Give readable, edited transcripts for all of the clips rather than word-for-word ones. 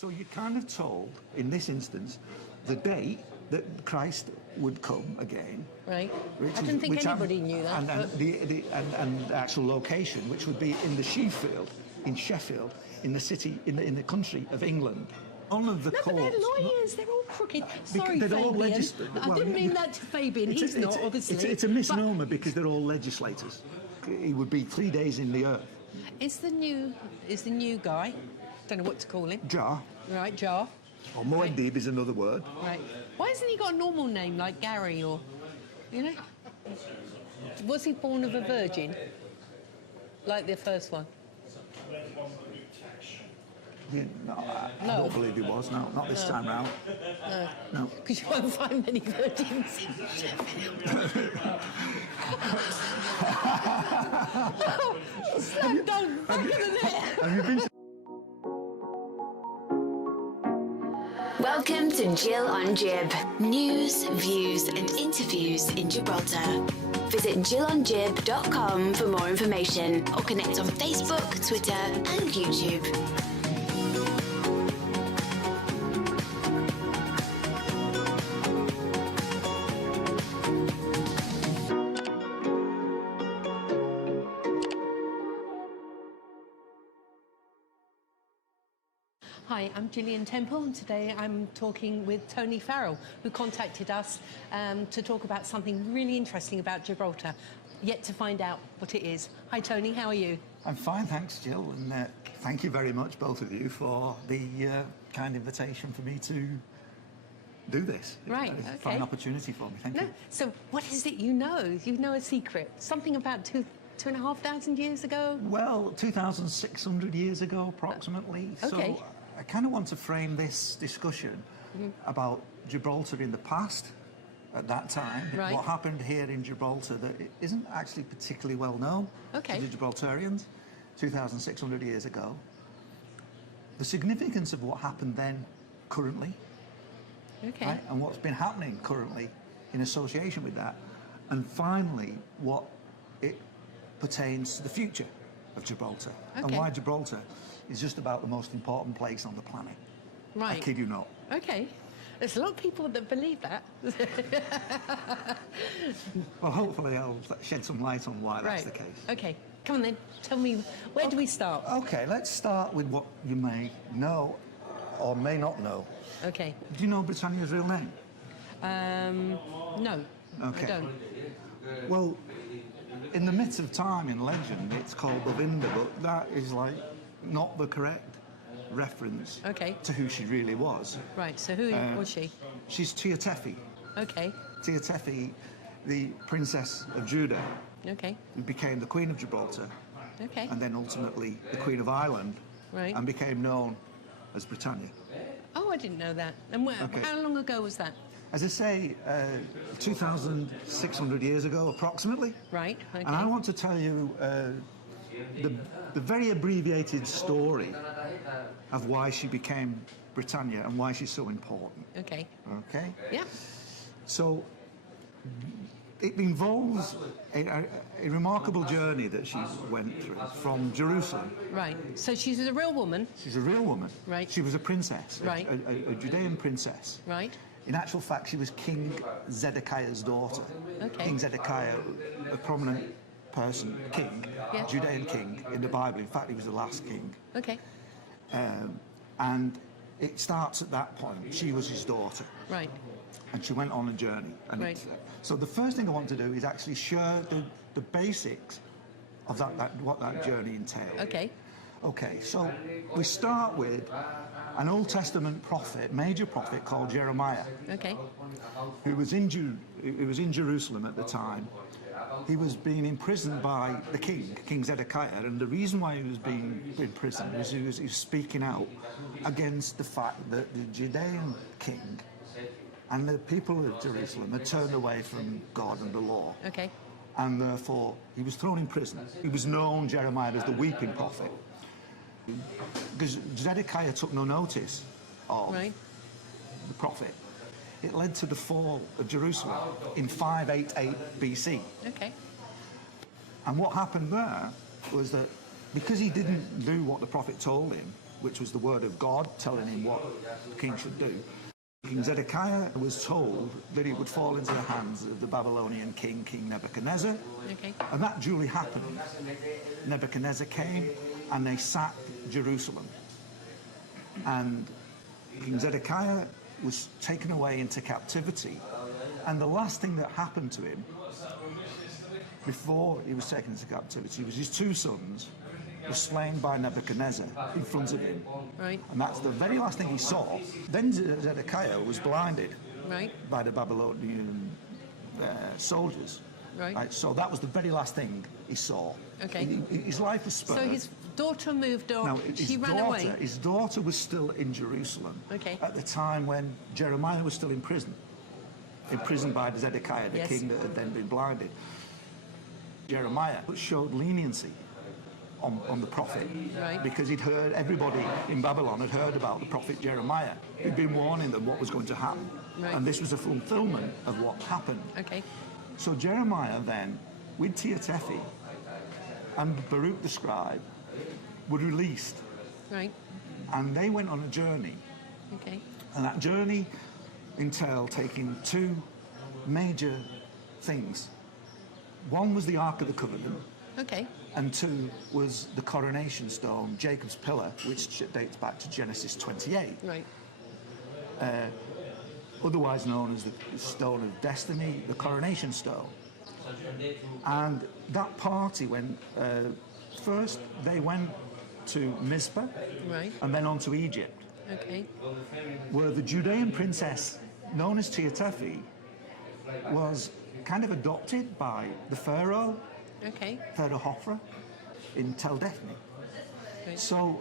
So you're kind of told, in this instance, the date that Christ would come again. Right. I didn't think anybody knew that. And the actual location, which would be in the Sheffield, in Sheffield, in the city, in the country of England. All of the courts. But they're lawyers. They're all crooked. Sorry, they're all Fabian. I didn't mean that to Fabian. He's not, obviously. It's a misnomer because they're all legislators. He would be 3 days in the earth. Is the new guy? Don't know what to call him. Jar. Right, Jar. Or Muad'Dib is another word. Right. Why hasn't he got a normal name like Gary or, you know? Was he born of a virgin? Like the first one? Yeah, no, I don't believe he was. No, not this time round. No. Because you won't find many virgins in Sheffield. Slam dunk, back of the net. Have you been to... Welcome to Gill On Gib. News, views and interviews in Gibraltar. Visit gillongib.com for more information or connect on Facebook, Twitter and YouTube. Hi, I'm Gill Temple, and today I'm talking with Tony Farrell, who contacted us to talk about something really interesting about Gibraltar, yet to find out what it is. Hi, Tony, how are you? I'm fine, thanks, Jill, and thank you very much, both of you, for the kind invitation for me to do this. Right, It's okay. a fine opportunity for me, thank you. So what is it you know? You know a secret, something about 2,500 years ago? Well, 2,600 years ago, approximately. Okay. So I kind of want to frame this discussion about Gibraltar in the past, at that time, Right. what happened here in Gibraltar that isn't actually particularly well known to the Gibraltarians 2,600 years ago. The significance of what happened then, currently, right? And what's been happening currently in association with that. And finally, what it pertains to the future of Gibraltar and why Gibraltar is just about the most important place on the planet. Right. I kid you not. Okay. There's a lot of people that believe that. Well, hopefully I'll shed some light on why that's the case. Okay. Come on then. Tell me, where do we start? Okay, let's start with what you may know or may not know. Okay. Do you know Britannia's real name? No. Okay. I don't. Well, in the midst of time in legend, it's called Govinda, but that is like not the correct reference to who she really was. Right, so who was she? She's Lia Fail. Okay. Lia Fail, the princess of Judah, who became the Queen of Gibraltar, and then ultimately the Queen of Ireland, and became known as Britannia. Oh, I didn't know that. And how long ago was that? As I say, 2,600 years ago, approximately. Right, okay. And I want to tell you the very abbreviated story of why she became Britannia and why she's so important. Okay. Okay? Yeah. So it involves a remarkable journey that she went through from Jerusalem. Right. So she's a real woman. She's a real woman. Right. She was a princess. Right. A Judean princess. Right. In actual fact, she was King Zedekiah's daughter. Okay. King Zedekiah, a prominent person, king, Judean king in the Bible. In fact, he was the last king. Okay. And it starts at that point. She was his daughter. Right. And she went on a journey. And so the first thing I want to do is actually share the basics of what that journey entailed. Okay. Okay, so we start with an Old Testament prophet, major prophet called Jeremiah. Okay. Who was in Jerusalem at the time. He was being imprisoned by the king, King Zedekiah, and the reason why he was being imprisoned was he was speaking out against the fact that the Judean king and the people of Jerusalem had turned away from God and the law. Okay. And therefore, he was thrown in prison. He was known, Jeremiah, as the weeping prophet. Because Zedekiah took no notice of the prophet. It led to the fall of Jerusalem in 588 BC. Okay. And what happened there was that because he didn't do what the prophet told him, which was the word of God telling him what the king should do. King Zedekiah was told that he would fall into the hands of the Babylonian king, King Nebuchadnezzar. Okay. And that duly happened. Nebuchadnezzar came and they sacked Jerusalem. And King Zedekiah was taken away into captivity. And the last thing that happened to him before he was taken into captivity was his two sons were slain by Nebuchadnezzar in front of him. Right. And that's the very last thing he saw. Then Zedekiah was blinded by the Babylonian soldiers. Right. So that was the very last thing he saw. Okay. His life was spared. So his daughter moved on. Now, She ran away. His daughter was still in Jerusalem at the time when Jeremiah was still in prison. Imprisoned by Zedekiah, the king that had then been blinded. Jeremiah showed leniency on the prophet because he'd heard, everybody in Babylon had heard about the prophet Jeremiah. He'd been warning them what was going to happen. And this was a fulfillment of what happened. Okay. So Jeremiah then, with Teotefi and Baruch the scribe, were released. Right. And they went on a journey. Okay. And that journey entailed taking two major things. One was the Ark of the Covenant. Okay. And two was the Coronation Stone, Jacob's pillar, which dates back to Genesis 28. Right. Otherwise known as the Stone of Destiny, the Coronation Stone. And that party went, first they went to Mizpah, and then on to Egypt, where the Judean princess, known as Teotefi, was kind of adopted by the Pharaoh, Pharaoh Hophra, in Tel Defni. So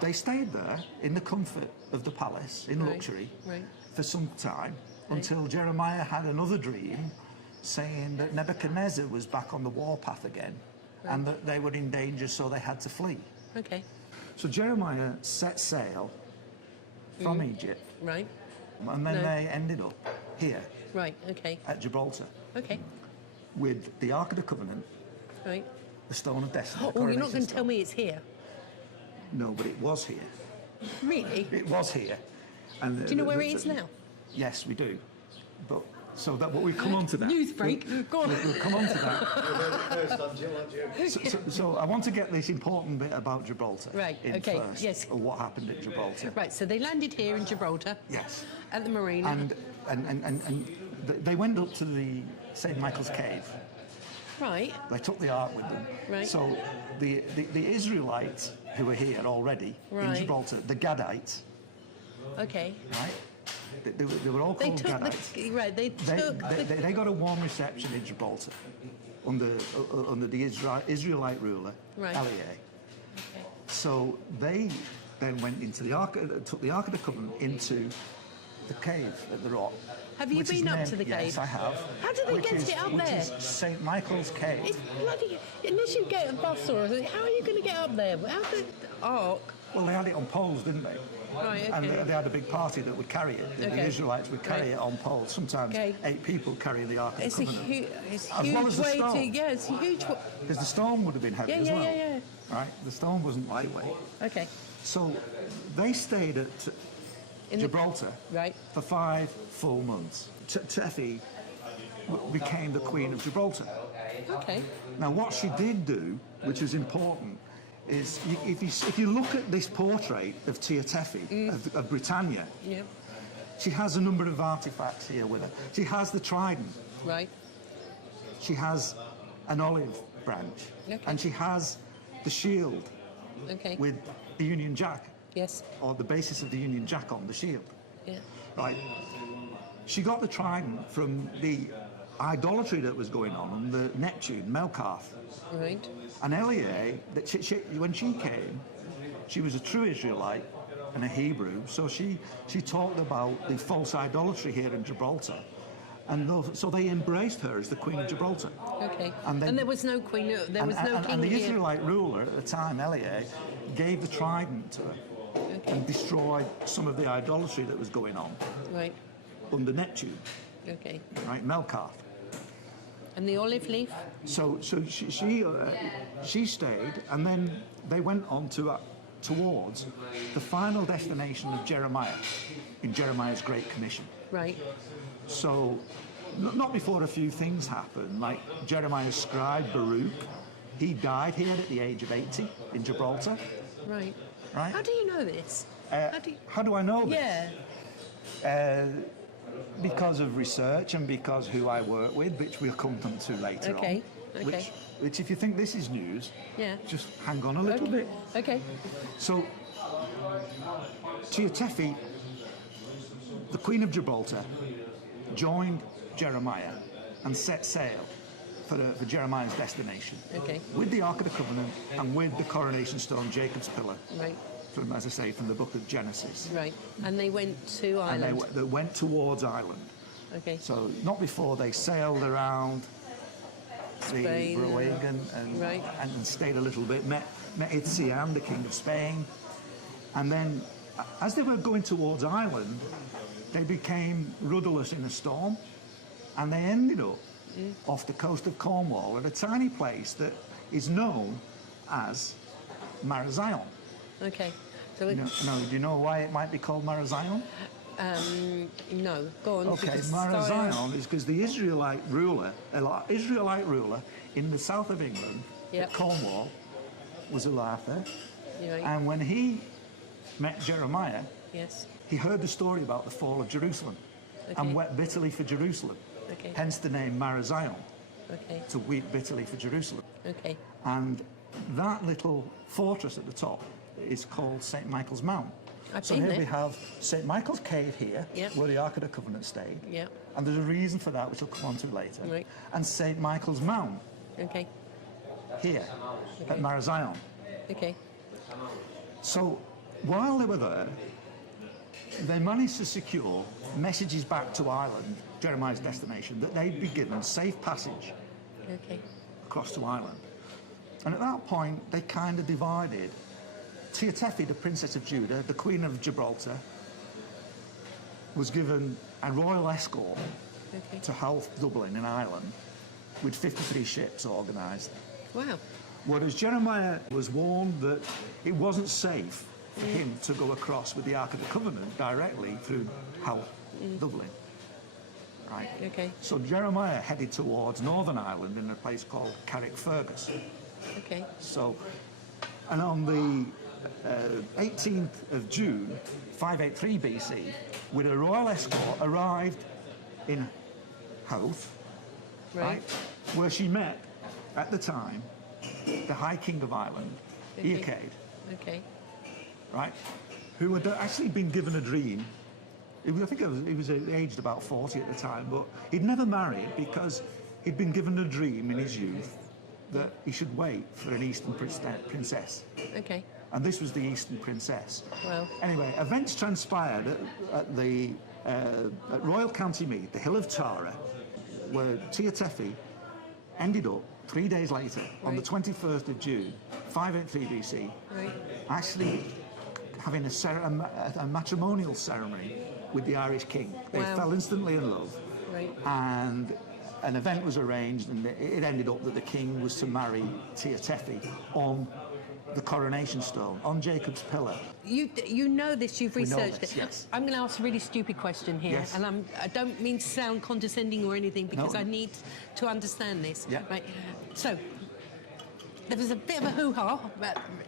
they stayed there in the comfort of the palace, in luxury, for some time, until Jeremiah had another dream saying that Nebuchadnezzar was back on the warpath again, and that they were in danger, so they had to flee. So Jeremiah set sail from Egypt, and then they ended up here, at Gibraltar, with the Ark of the Covenant, the Stone of Destiny. Oh, you're not going to tell me it's here? No, but it was here. Really? It was here. And do you know where it is now? Yes, we do. But we've come on to that. News break. Go on. We'll come on to that. So I want to get this important bit about Gibraltar in first. Yes. Or what happened at Gibraltar. Right. So they landed here in Gibraltar. Yes. At the marina. And they went up to the St. Michael's Cave. Right. They took the ark with them. Right. So the Israelites who were here already in Gibraltar, the Gadites. Okay. Right. They were all called Gadites. They got a warm reception in Gibraltar under the Israelite ruler, Lia. So they then went into the Ark, took the Ark of the Covenant into the cave at the rock. Have you been up to the cave? Yes, I have. How did they get it up there? Which is St. Michael's Cave. It's bloody... Unless you get a bus or something, how are you going to get up there? How's the Ark? Well, they had it on poles, didn't they? Right, okay. And they had a big party that would carry it. The Israelites would carry it on poles. Sometimes 8 people carry the Ark of the Covenant. It's a as huge well as the way stone. to... Yeah, it's a huge... Because the stone would have been heavy as well. Yeah. Right? The stone wasn't lightweight. Okay. So they stayed at Gibraltar for 5 full months. Tefi became the Queen of Gibraltar. Okay. Now, what she did do, which was important, is if you look at this portrait of Teotefi, of Britannia, she has a number of artifacts here with her. She has the trident. Right. She has an olive branch. And she has the shield with the Union Jack. Yes. Or the basis of the Union Jack on the shield. Yeah. Right. She got the trident from the idolatry that was going on the Neptune, Melkarth. Right. And Lia, when she came, she was a true Israelite and a Hebrew, so she talked about the false idolatry here in Gibraltar. And so they embraced her as the Queen of Gibraltar. Okay. And there was no queen, there was no king and the here. Israelite ruler at the time, Lia, gave the trident to her and destroyed some of the idolatry that was going on. Right. Under Neptune. Okay. Right, Melkarth. And the olive leaf? So she stayed, and then they went on towards the final destination of Jeremiah in Jeremiah's Great Commission. Right. So, not before a few things happened, like Jeremiah's scribe, Baruch, he died here at the age of 80 in Gibraltar. Right. Right? How do you know this? How do I know this? Yeah. Because of research and because who I work with, which we'll come to later on. Okay. Which, if you think this is news, Yeah. just hang on a little bit. Okay. So, Tia Tephi, the Queen of Gibraltar, joined Jeremiah and set sail for Jeremiah's destination. Okay. With the Ark of the Covenant and with the Coronation Stone, Jacob's pillar. Right. From, as I say, from the book of Genesis. Right. And they went to Ireland. And they went towards Ireland. Okay. So not before they sailed around Spain, the Roagan and stayed a little bit, met Itzian, the King of Spain. And then, as they were going towards Ireland, they became rudderless in a storm, and they ended up off the coast of Cornwall at a tiny place that is known as Marazion. Okay. So Do you know why it might be called Marazion? No. Go on. Okay, Marazion is because the Israelite ruler in the south of England, Yep. Cornwall, was Lia. Right. And when he met Jeremiah, Yes. he heard the story about the fall of Jerusalem and wept bitterly for Jerusalem. Okay. Hence the name Marazion, Okay. to weep bitterly for Jerusalem. Okay. And that little fortress at the top is called St. Michael's Mount. I've So been here there. we have St. Michael's Cave here, Yep. where the Ark of the Covenant stayed. Yep. And there's a reason for that, which we'll come on to later. Right. And St. Michael's Mount Okay. here at Marazion. Okay. So while they were there, they managed to secure messages back to Ireland, Jeremiah's destination, that they'd be given safe passage Okay. across to Ireland. And at that point, they kind of divided. Tia Tephi, the Princess of Judah, the Queen of Gibraltar, was given a royal escort Okay. to Hull, Dublin in Ireland, with 53 ships organised. Wow. Whereas Jeremiah was warned that it wasn't safe for him to go across with the Ark of the Covenant directly through Hull, Dublin. Right? Okay. So Jeremiah headed towards Northern Ireland in a place called Carrickfergus. Okay. So, and on the 18th of June, 583 BC, with a royal escort, arrived in Howth, Right. where she met, at the time, the High King of Ireland, Okay. Eachad, Okay. right, who had actually been given a dream. I think he was aged about 40 at the time, but he'd never married because he'd been given a dream in his youth that he should wait for an Eastern princess. Okay. And this was the Eastern princess. Wow. Anyway, events transpired at the at Royal County Meath, the Hill of Tara, where Tia Tephi ended up 3 days later, on the 21st of June, 583 BC, Right. actually having a matrimonial ceremony with the Irish king. They Wow. fell instantly in love. Right. And an event was arranged, and it ended up that the king was to marry Tia Tephi on the Coronation Stone, on Jacob's pillar. You know this, you've We know researched this, it. yes. I'm going to ask a really stupid question here, Yes. and I don't mean to sound condescending or anything because No. I need to understand this. Yeah. Right. So, there was a bit of a hoo-ha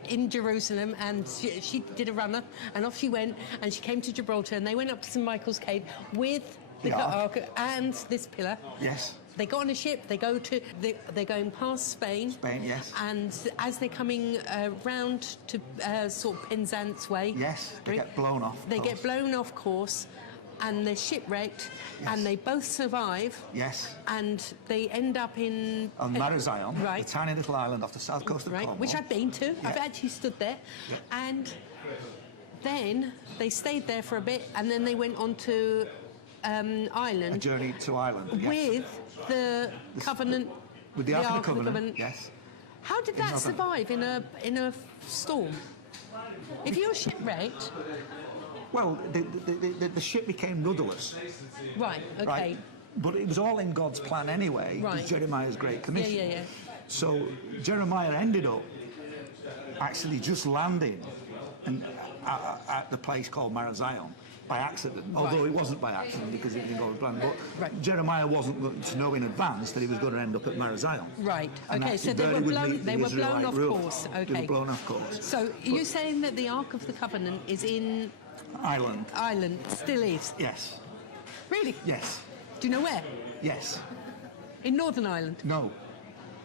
in Jerusalem, and she did a runner, and off she went, and she came to Gibraltar, and they went up to St. Michael's Cave with the Ark and this pillar. Yes. They got on a ship. They're going past Spain. Spain, yes. And as they're coming round to sort of Penzance way, Yes, they get blown off They course. get blown off course, and they're shipwrecked, Yes. and they both survive. Yes. And they end up in On Marazion, right? the tiny little island off the south coast of Right, Cornwall. which I've been to. Yeah. I've actually stood there, Yeah. and then they stayed there for a bit, and then they went on to A Ireland journey to Ireland, yes. with the Covenant. With the Ark of the Covenant, yes. How did that survive in a storm? If you're shipwrecked, Well, the ship became rudderless, right? Okay, right? But it was all in God's plan anyway, Right. with Jeremiah's Great Commission. Yeah. So Jeremiah ended up actually just landing at the place called Marazion by accident, although it wasn't by accident because it didn't go to plan. But Jeremiah wasn't going to know in advance that he was going to end up at Marazion. Right. And Okay. So they were blown off course. Okay. They were blown off course. So you're saying that the Ark of the Covenant is in Ireland. Ireland, still is. Yes. Really? Yes. Do you know where? Yes. In Northern Ireland? No.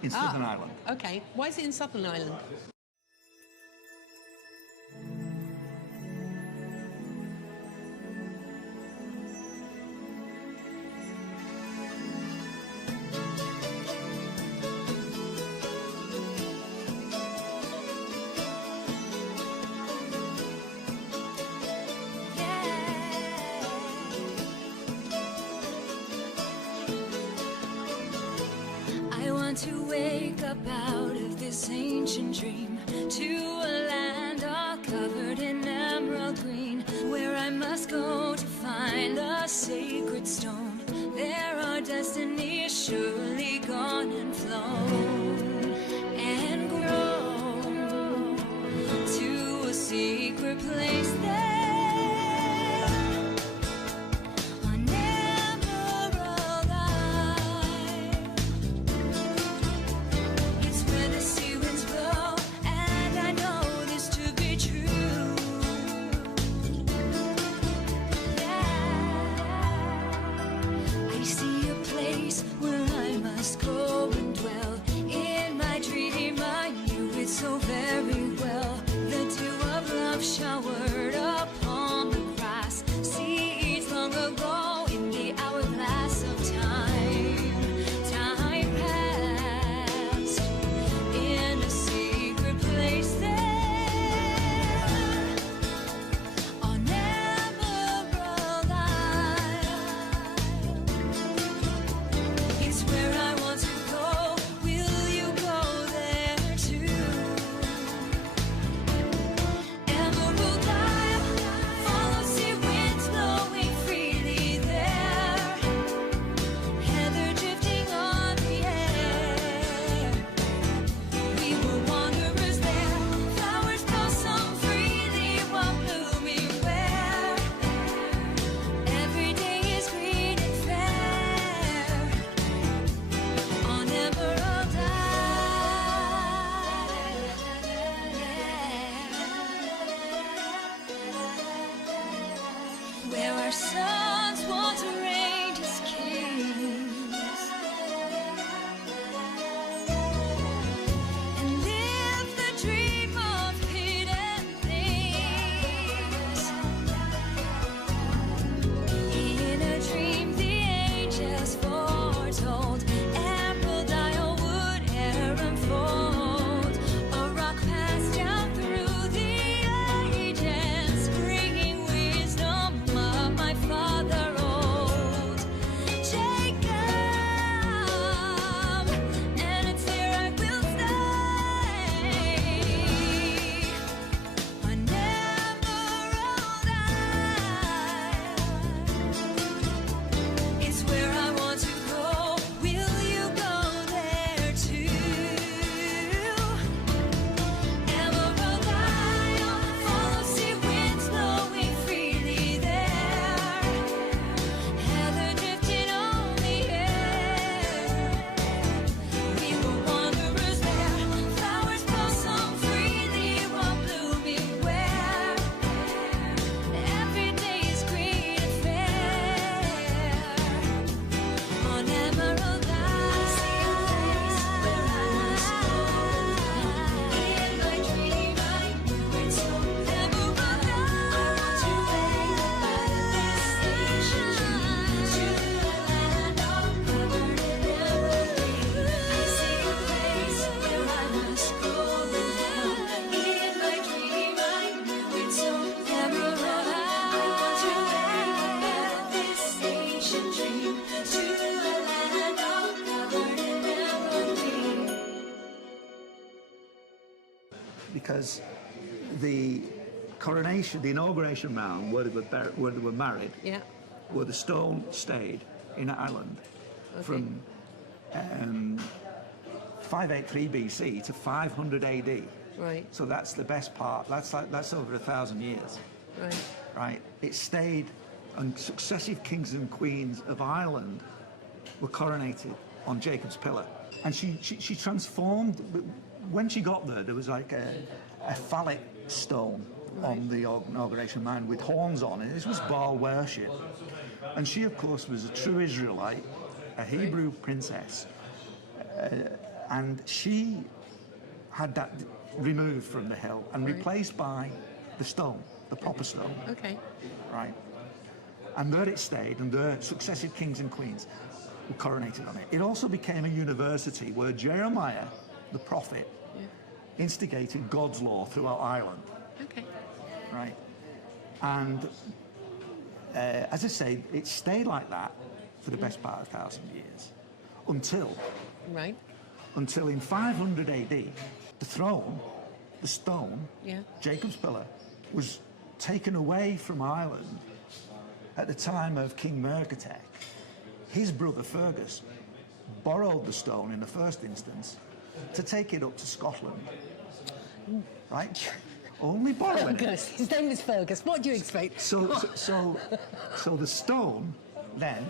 In Southern Ireland. Okay. Why is it in Southern Ireland? To wake up out of this ancient dream, to a land all covered in emerald green, where I must go to find a sacred stone. There are destinies surely gone and flown and grown to a secret place there. So very well, the dew of love showered upon the grass, seeds long ago in the hourglass of time. Time passed in a secret place there on Emerald Isle. It's where I want to go. Will you go there too? Emerald Isle, follow sea winds blowing freely there, heather drifting on the air. We were wanderers there, flowers blossom freely while blooming where every day is green and fair on Emerald Isle, where our sons once reigned as kings and lived the dream of hidden things. In a dream the angels foretold, Emerald Isle would e'er unfold, a rock passed down through the ages, bringing wisdom of my father old, Jacob, and it's there I will stay on Emerald Isle. It's where I want to go. Will you go there too? Emerald Isle, follow sea winds blowing freely there, heather drifting on the air. We were wanderers there, flowers blossom freely while blooming where every day is green and fair on Emerald Isle. Where I must go in my dream, I knew it so. Emerald Isle, I want to wake up out of this ancient dream, to a land all covered in emerald green. I see a place where I must go now. In my dream, I knew it so. Emerald Isle, I want to wake up out of this ancient dream, to a land all covered in emerald green. Because the coronation, the inauguration round where they were married, Yeah. where the stone stayed in Ireland from 583 BC to 500 AD. Right. So that's the best part. That's over 1,000 years. Right. Right. It stayed, and successive kings and queens of Ireland were coronated on Jacob's pillar, and she transformed. When she got there, there was like a phallic stone on the inauguration mound with horns on it. This was Baal worship, and she, of course, was a true Israelite, a Hebrew princess, and she had that removed from the hill and replaced by the stone, the proper stone. Okay. Right. And there it stayed, and there successive kings and queens were coronated on it. It also became a university where Jeremiah, the prophet, instigated God's law throughout Ireland. Okay. Right. And as I say, it stayed like that for the best part of 1,000 years until Right. in 500 AD, the throne, the stone, Jacob's pillar, was taken away from Ireland at the time of King Muad'Dib. His brother Fergus borrowed the stone in the first instance to take it up to Scotland. Right? Only borrowing it. Fergus. His name is Fergus. What do you expect? So the stone then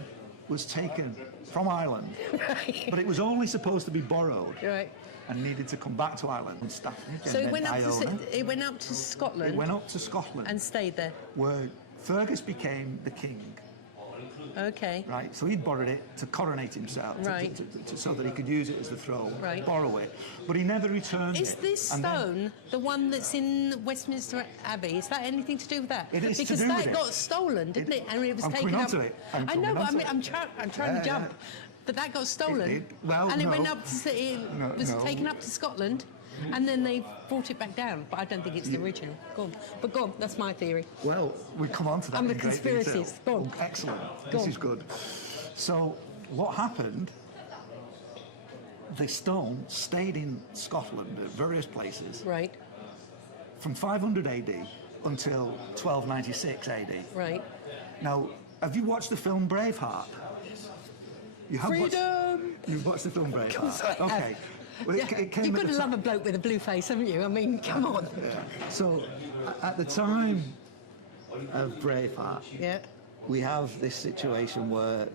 was taken from Ireland, Right. but it was only supposed to be borrowed Right. and needed to come back to Ireland and stuff. So it went up to Scotland. It went up to Scotland, and stayed there. where Fergus became the king. Okay. Right, so he'd borrowed it to coronate himself, Right. so that he could use it as the throne, Right. borrow it, but he never returned it. Is this And then- stone the one that's in Westminster Abbey? Is that anything to do with that? It is to because do that with it. got stolen, didn't it? And it was I'm taken coming up. onto it. I know, but I'm trying to jump. But that got stolen, did. Well, and it no. went up. It was no. taken up to Scotland, and then they brought it back down. But I don't think it's the original. Go on. But go on. That's my theory. Well, we come on to that I'm in the great detail. conspiracies. Go on. Oh, excellent. Go This on. is good. So, what happened? The stone stayed in Scotland at various places Right. from 500 AD until 1296 AD. Right. Now, have you watched the film Braveheart? You have Freedom. You've watched the film Braveheart. course I have. Okay. Well, it came You've at got the to ti- love a bloke with a blue face, haven't you? I mean, come on. So, at the time of Braveheart, Yeah. we have this situation where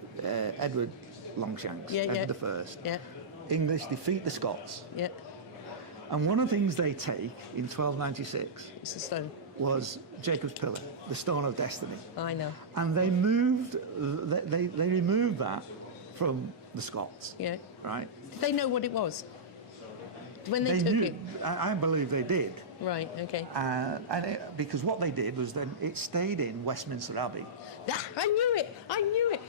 Edward Longshanks, Edward the First, English defeat the Scots. Yeah. And one of the things they take in 1296 It's a stone. was Jacob's Pillar, the Stone of Destiny. I know. And they removed that from the Scots. Yeah. Right? Did they know what it was when they took knew, it? I believe they did. Right. Okay. Because what they did was then it stayed in Westminster Abbey. I knew it. I knew it.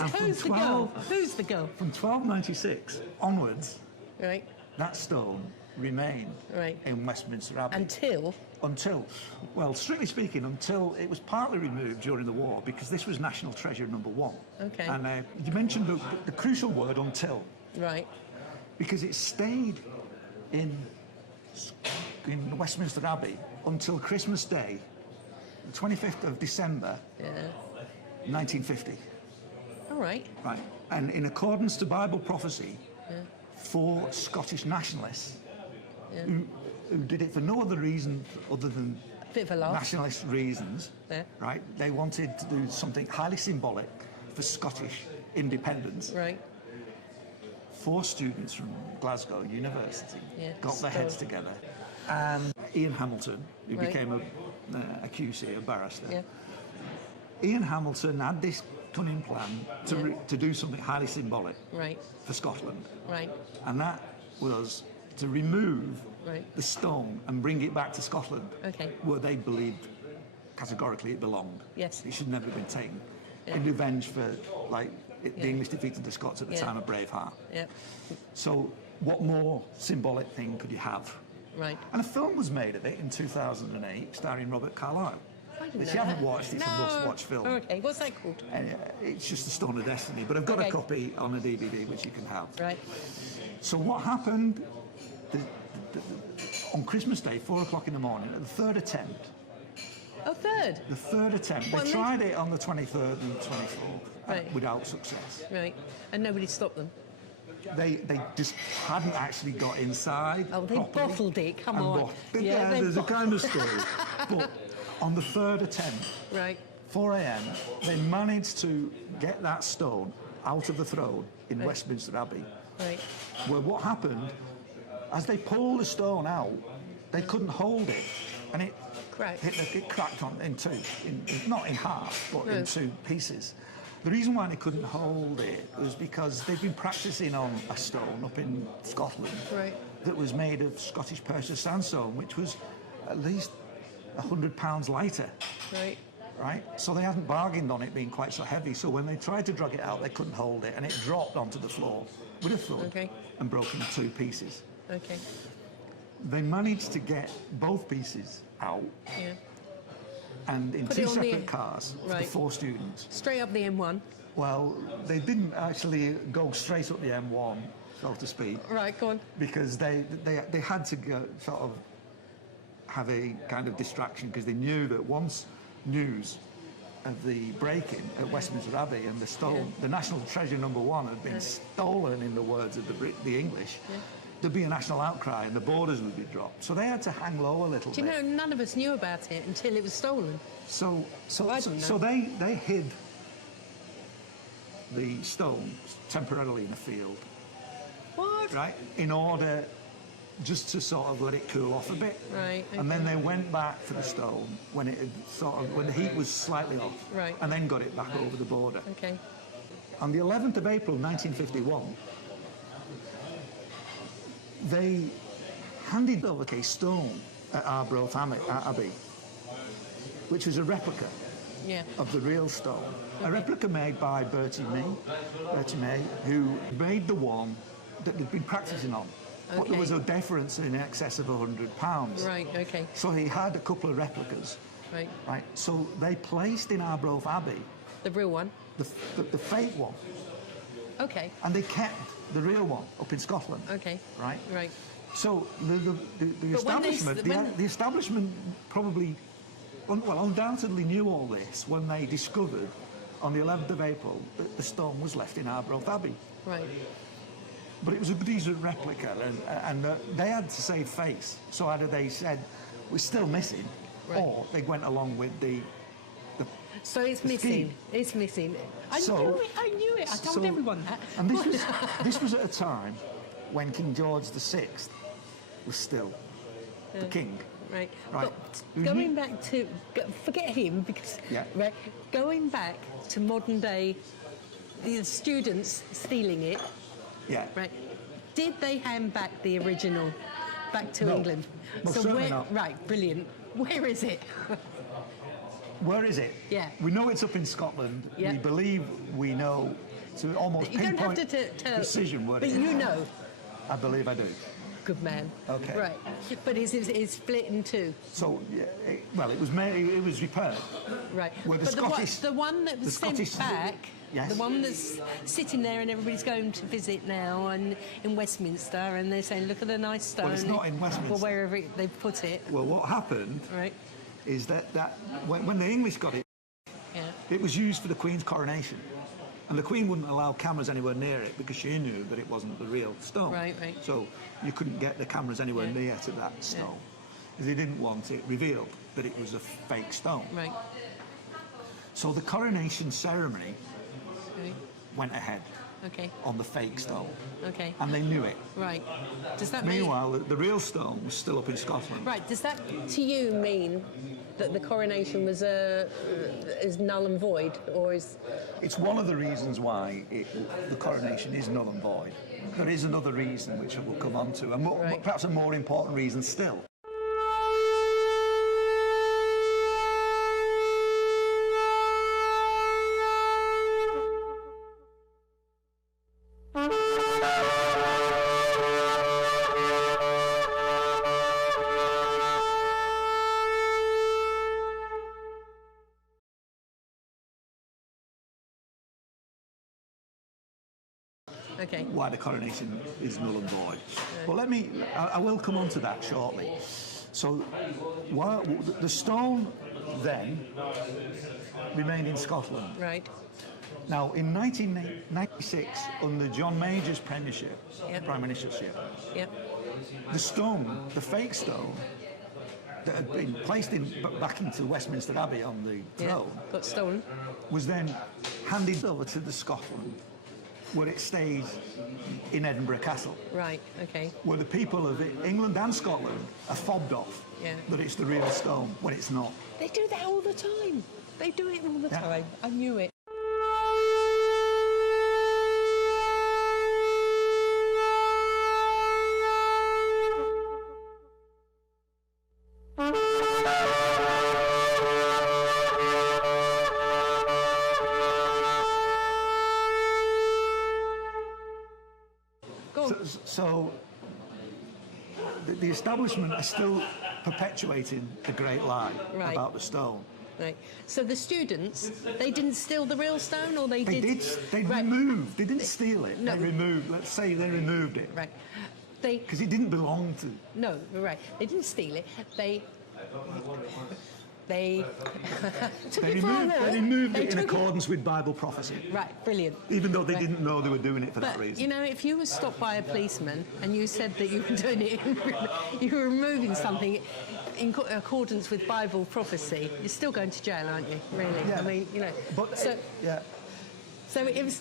And from Who's the girl? Who's the girl? From 1296 onwards, Right. that stone remained Right. in Westminster Abbey. Until. Well, strictly speaking, until it was partly removed during the war, because this was national treasure number one. Okay. And you mentioned the crucial word until, Right. because it stayed in Westminster Abbey until Christmas Day, the 25th of December, Yeah. 1950. All right. Right. And in accordance to Bible prophecy, 4 Scottish nationalists who did it for no other reason other than Bit of a laugh. nationalist reasons, right? They wanted to do something highly symbolic for Scottish independence. Right. 4 students from Glasgow University got their so- heads together. And Ian Hamilton, who Right. became a QC, a barrister, Yeah. Ian Hamilton had this cunning plan to do something highly symbolic Right. for Scotland. Right. And that was to remove Right. the stone and bring it back to Scotland, Okay. where they believed categorically it belonged. Yes. It should never have been taken. In revenge for, the English defeated the Scots at the time of Braveheart. Yeah. So what more symbolic thing could you have? Right. And a film was made of it in 2008, starring Robert Carlyle. I didn't If know you haven't that. watched it, it's a must-watch film. Okay. What's that called? It's just the Stone of Destiny, but I've got Okay. a copy on a DVD which you can have. Right. So what happened on Christmas Day, 4 o'clock in the morning, at the third attempt? Oh, third. The third attempt. Well, They tried it on the 23rd and 24th Right. without success. Right. And nobody stopped them. they just hadn't actually got inside. Oh, they properly bottled it, come and on. Yeah, they there's a kind of story. But on the third attempt, Right, 4 a.m., they managed to get that stone out of the throne in Right. Westminster Abbey, right, where what happened, as they pulled the stone out, they couldn't hold it, and it Cracked. it cracked in two, not in half, but No. in two pieces. The reason why they couldn't hold it was because they'd been practicing on a stone up in Scotland Right. that was made of Scottish Persia sandstone, which was at least 100 pounds lighter. right. Right? So they hadn't bargained on it being quite so heavy. So when they tried to drag it out, they couldn't hold it, and it dropped onto the floor with a thud Okay. and broke into two pieces. Okay, They managed to get both pieces out, yeah. and in Put two it on the- separate cars for the Right. 4 students. Straight up the M1. Well, they didn't actually go straight up the M1, so to speak, Right, go on. because they had to go sort of have a kind of distraction, because they knew that once news of the break-in at Westminster Abbey and the stone, the national treasure #1 had been stolen, in the words of the English, there'd be a national outcry and the borders would be dropped. So they had to hang low a little Do you bit. know, none of us knew about it until it was stolen. So I don't know. they hid the stones temporarily in a field, What? right, in order just to sort of let it cool off a bit. Right, And then okay. they went back for the stone when it had when the heat was slightly off. Right. And then got it back over the border. Okay, On the 11th of April 1951, they handed over a stone at Arbroath Abbey, which was a replica yeah. of the real stone. A replica made by Bertie May, who made the one that they'd been practicing on. But there Okay. was a difference in excess of £100. Right, okay, So he had a couple of replicas. right. Right. So they placed in Arbroath Abbey The real one. the fake one, Okay, and they kept the real one up in Scotland. okay. Right. Right. So the But when they- establishment, when- the establishment probably, undoubtedly knew all this when they discovered on the 11th of April that the stone was left in Arbroath Abbey. Right. But it was a decent replica, and they had to save face. So either they said, we're still missing, Right. or they went along with the So it's the missing. scheme. It's missing. I So- knew it. I knew it. I told So- everyone that. And this was at a time when King George VI was still the king. Right. Right. But going back to forget him because Yeah. right. Going back to modern day, the students stealing it. Yeah. Right. Did they hand back the original back to No. England? Most so certainly where? not. Right. Brilliant. Where is it? Where is it? Yeah. We know it's up in Scotland. Yeah. We believe we know to almost You don't have pinpoint to tell. precision where But it is. you know. I believe I do. Good man. Okay. Right. But it's split in two. So, yeah, it was made, it was repaired. Right. Well, the but Scottish- the one that the was sent Scottish- back, Yes. the one that's sitting there and everybody's going to visit now and in Westminster and they're saying, look at the nice stone. Well, it's not in Westminster. Or wherever they've put it. Well, what happened Right. is that when the English got it, Yeah. it was used for the Queen's coronation. And the Queen wouldn't allow cameras anywhere near it because she knew that it wasn't the real stone. Right, right. So you couldn't get the cameras anywhere Yeah. near to that stone. Because they didn't want it revealed that it was a fake stone. Right. So the coronation ceremony Right. went ahead Okay. on the fake stone. Okay. And they knew it. Right. Does that mean? Meanwhile, the real stone was still up in Scotland. Right. Does that to you mean that the coronation was is null and void, or is? It's one of the reasons why the coronation is null and void. There is another reason which I will come on to, and Right. perhaps a more important reason still. Okay. Why the coronation is null and void. Well, I will come on to that shortly. So, the stone then remained in Scotland. Right. Now, in 1996, under John Major's premiership, Yep. prime ministership, Yep. the stone, the fake stone, that had been placed back into Westminster Abbey on the Yeah. throne, Got stolen. was then handed over to the Scotland, where it stays in Edinburgh Castle, Right. Okay. where the people of England and Scotland are fobbed off Yeah. that it's the real stone when it's not. They do that all the time. They do it all the Yeah. time. I knew it. Go on. So the establishment are still perpetuating the great lie Right. about the stone. Right. So the students, they didn't steal the real stone, or they They did? did. They Right. removed. They didn't steal it. No. They removed. Let's say they removed it Right. They because it didn't belong to. no. Right. They didn't steal it. They took They it for a removed, walk. they removed They it in took accordance with Bible prophecy, Right. Brilliant. even though they Right. didn't know they were doing it for that But reason. you know, if you were stopped by a policeman and you said that you were doing it, you were removing something in accordance with Bible prophecy, you're still going to jail, aren't you? Really? Yeah. I mean, you know. But So, yeah, so it was.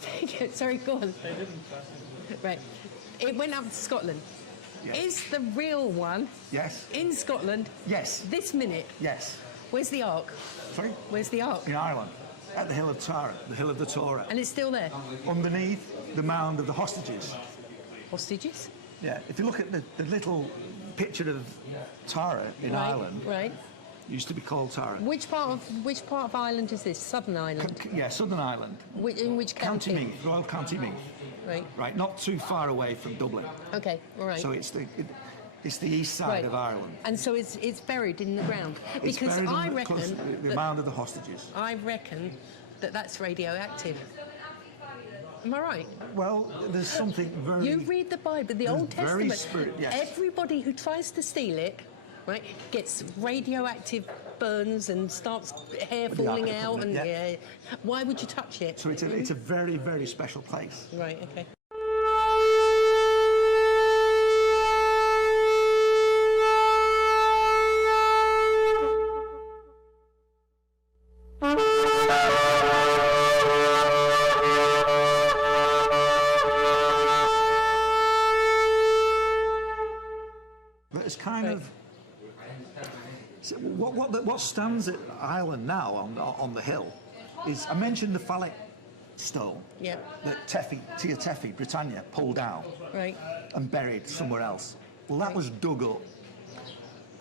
Sorry, go on. Right. It went up to Scotland. Yes. Is the real one yes, in Scotland yes, this minute? yes. Where's the Ark? Sorry, Where's the Ark? in Ireland, at the hill of Tara, the hill of the Torah, And it's still there. underneath the mound of the hostages. Hostages? Yeah, if you look at the little picture of Tara in Right. Ireland, Right. used to be called Tara. Which part of Ireland is this? Southern Ireland. Yeah, Southern Ireland. In which County county? Meath, Royal County Meath. Right. Right, not too far away from Dublin. Okay. All right. So it's the east side Right. of Ireland. And so it's buried in the ground It's because buried I in the, close to reckon the that, mound of the hostages. I reckon that that's radioactive. Am I right? Well, there's something very. You read the Bible, the There's Old very Testament. spirit- yes. Everybody who tries to steal it, right, gets radioactive burns and starts hair The Ark falling of the out, and Covenant, yeah. yeah. Why would you touch it? So it's a very, very special place. Right. Okay. But it's kind Right. of. So what stands at Ireland now on the hill is, I mentioned the phallic stone Yeah. that Tia Teffy, Britannia, pulled down Right. and buried somewhere else. Well, that was dug up.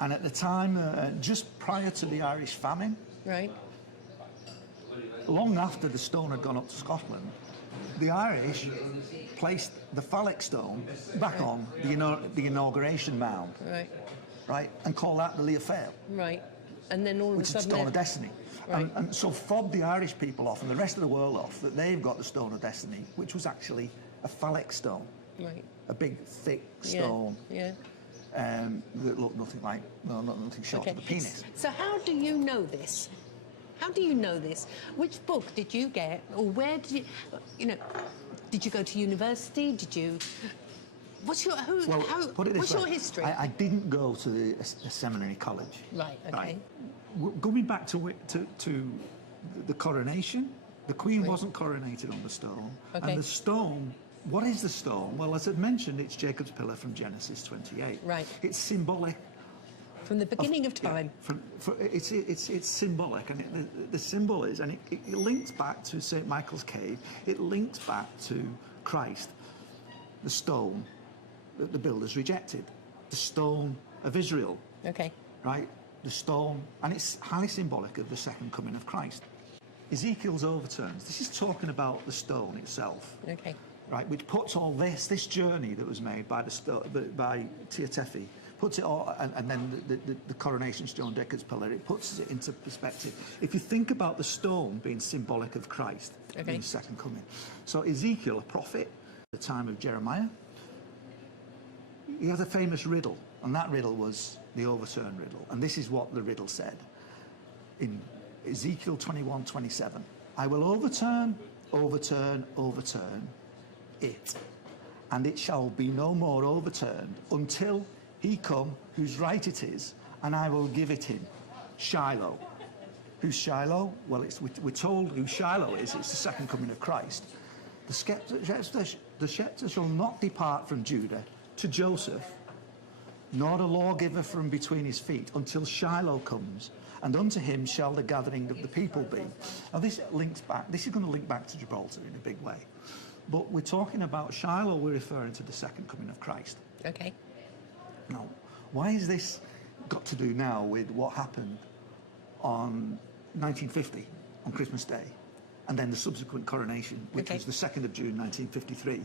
And at the time, just prior to the Irish famine, Right. long after the stone had gone up to Scotland, the Irish placed the phallic stone back on the inauguration mound, Right. right, and called that the Lia Fail, Right. And then all of a which is the sudden, Stone of Destiny. Right. And so fobbed the Irish people off and the rest of the world off that they've got the Stone of Destiny, which was actually a phallic stone, right. a big, thick Yeah. stone Yeah. that looked nothing short of the penis. So how do you know this? How do you know this? Which book did you get, or where did did you go to university? Did you? What's your Put it this what's way, your history? I didn't go to a seminary college. Right. Okay. Going back to the coronation, the Queen wasn't coronated on the stone. Okay. And the stone, what is the stone? Well, as I'd mentioned, it's Jacob's pillar from Genesis 28. Right. It's symbolic. From the beginning of time. It's symbolic, and the symbol is, and it links back to St. Michael's Cave. It links back to Christ, the stone that the builders rejected, the stone of Israel, Okay. right? The stone, and it's highly symbolic of the second coming of Christ. Ezekiel's overturns. This is talking about the stone itself, Okay. right? Which puts all this journey that was made by by Tia Teffy, puts it all, and then the Coronation Stone, Jacob's pillar. It puts it into perspective. If you think about the stone being symbolic of Christ, Okay. in the second coming. So Ezekiel, a prophet, at the time of Jeremiah, he has a famous riddle, and that riddle was the overturn riddle. And this is what the riddle said. in Ezekiel 21:27. I will overturn it, and it shall be no more overturned until he come whose right it is, and I will give it him. Shiloh. Who's Shiloh? Well, we're told who Shiloh is. It's the second coming of Christ. The scepter shall not depart from Judah to Joseph, nor the lawgiver from between his feet, until Shiloh comes, and unto him shall the gathering of the people be. Now this links back, this is going to link back to Gibraltar in a big way. But we're talking about Shiloh, we're referring to the second coming of Christ. Okay. Now, why is this got to do now with what happened on 1950, on Christmas Day, and then the subsequent coronation, which was the 2nd of June 1953?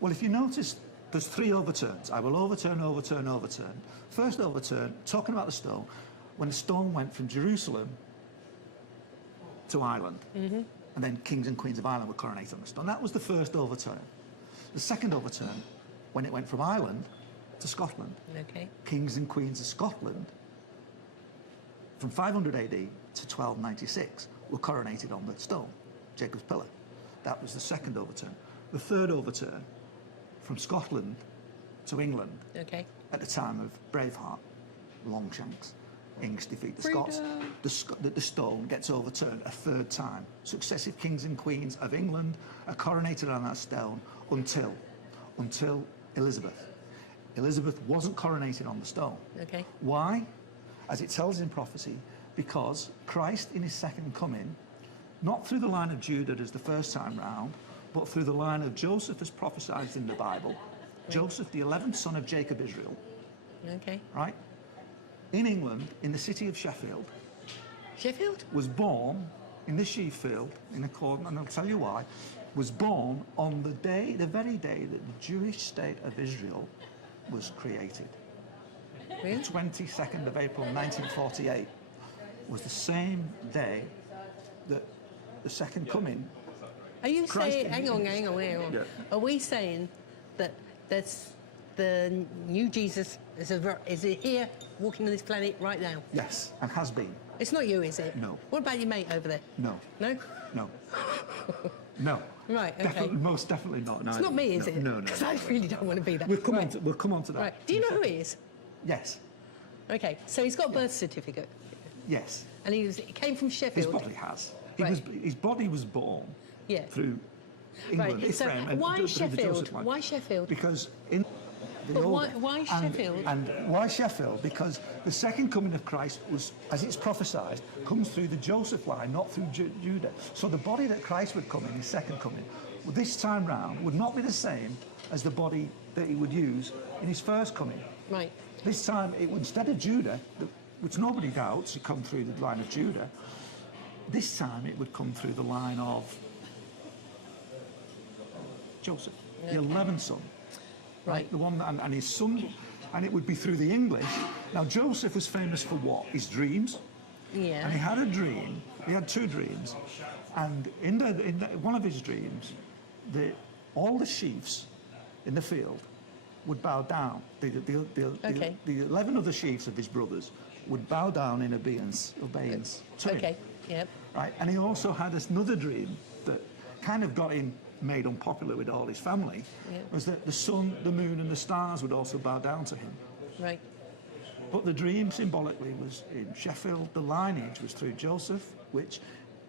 Well, if you notice, there's 3 overturns. I will overturn. First overturn, talking about the stone, when the stone went from Jerusalem to Ireland, and then kings and queens of Ireland were coronated on the stone. That was the first overturn. The second overturn, when it went from Ireland to Scotland. Okay. Kings and queens of Scotland, from 500 AD to 1296, were coronated on the stone, Jacob's Pillar. That was the second overturn. The third overturn, from Scotland to England, at the time of Braveheart, Longshanks, English defeat the Scots. The stone gets overturned a third time. Successive kings and queens of England are coronated on that stone until Elizabeth. Elizabeth wasn't coronated on the stone. Okay. Why? As it tells in prophecy, because Christ in his second coming, not through the line of Judah as the first time round, but through the line of Joseph as prophesied in the Bible. Joseph, the 11th son of Jacob Israel. Okay. Right? In England, in the city of Sheffield. Sheffield? Was born in the sheep field, in accordance, and I'll tell you why, was born on the day, the very day that the Jewish state of Israel was created. Really? The 22nd of April 1948 was the same day that the second coming. Are you Christ saying, hang on. Yeah. Are we saying that that's the new Jesus is here walking on this planet right now? Yes, and has been. It's not you, is it? No. What about your mate over there? No. No? No. No. Right, okay. Most definitely not. It's not me, is it? No. Because I really don't want to be that. We'll come on to that. Right. Do you know who he is? Yes. Okay, so he's got a birth certificate. Yes. And he came from Sheffield. His body has. Right. His body was born Yeah. through England. Right. So Ephraim, why through the Joseph Sheffield? line. Why Sheffield? Because in the But old why Sheffield? And why Sheffield? Because the second coming of Christ was, as it's prophesied, comes through the Joseph line, not through Judah. So the body that Christ would come in his second coming, this time round, would not be the same as the body that he would use in his first coming. Right. This time, it would, instead of Judah, which nobody doubts, it come through the line of Judah. This time, it would come through the line of Joseph, the 11th son. Right. The one, and his son, and it would be through the English. Now, Joseph was famous for what? His dreams. Yeah. And he had a dream. He had 2 dreams, and in one of his dreams, all the chiefs in the field would bow down. The 11 other chiefs of his brothers would bow down in obedience to him. Okay. Yep. Right. And he also had another dream that kind of got him made unpopular with all his family, was that the sun, the moon, and the stars would also bow down to him. Right. But the dream symbolically was in Sheffield. The lineage was through Joseph,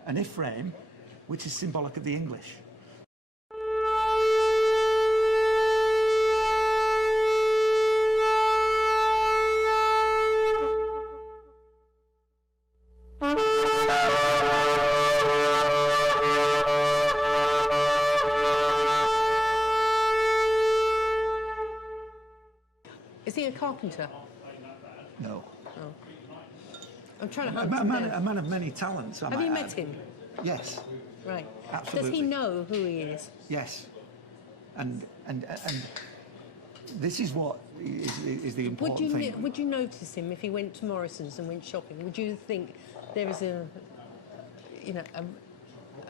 and Ephraim, which is symbolic of the English. Is he a carpenter? No. Oh. I'm trying to A hunt him down. man of many talents. Have you met him? Yes. Right. Absolutely. Does he know who he is? Yes. And this is what is the important thing. Would you notice him if he went to Morrison's and went shopping? Would you think there is an